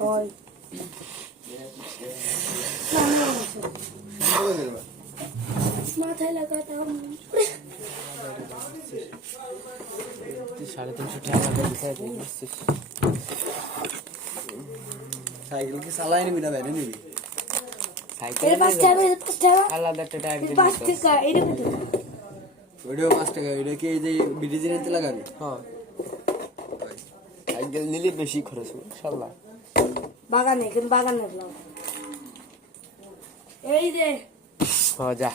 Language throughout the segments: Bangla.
হয় সাড়ে তিনশো টাকা সাইকেল কি চালাই নিবি না ভ্যানে নিবি সাইকেল আলাদা একটা টাকা এটা পাঁচ টাকা ওইটা কি এই যে বিডিজি নিতে লাগাবি হ্যাঁ সাইকেল নিলে বেশি খরচ হবে ইনশাল্লাহ। বাগানে কিন্তু বাগানে এই যে হ্যাঁ যা।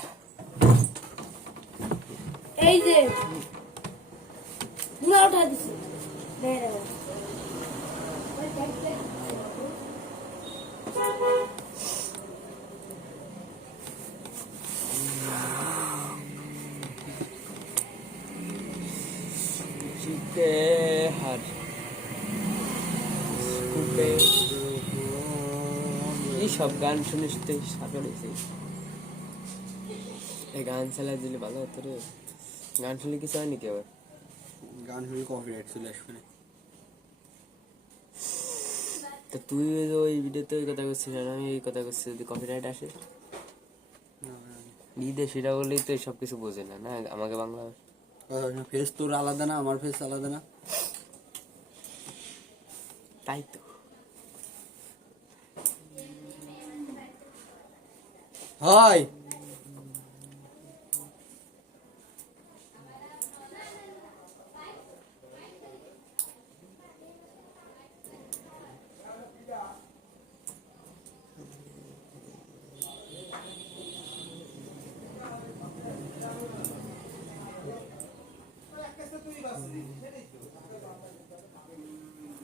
এই যে ধুলা উঠা দিছি। শীতে হার সব গান তুই সাগর এই গান চালা দিলে ভালো হতো রে। গান শুনলে কিছু হয় নাকি আবার? গান শুনে কপিরাইট চলে আসবে না। তো তুই ওই ভিডিওতে ওই কথা করছিস আর আমি এই কথা করছি যদি কপিরাইট আসে? বিদেশিরা বলেই তো সব কিছু বোঝে না না? আমাকে বাংলা ফেস তোর আলাদা না আমার ফেস আলাদা না? তাই তো। হয়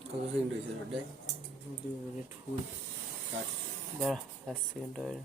কত সেকেন্ড হয়েছে? ওটাই দুই মিনিট ফুল কাট দাঁড়া পাঁচ সেকেন্ড হয়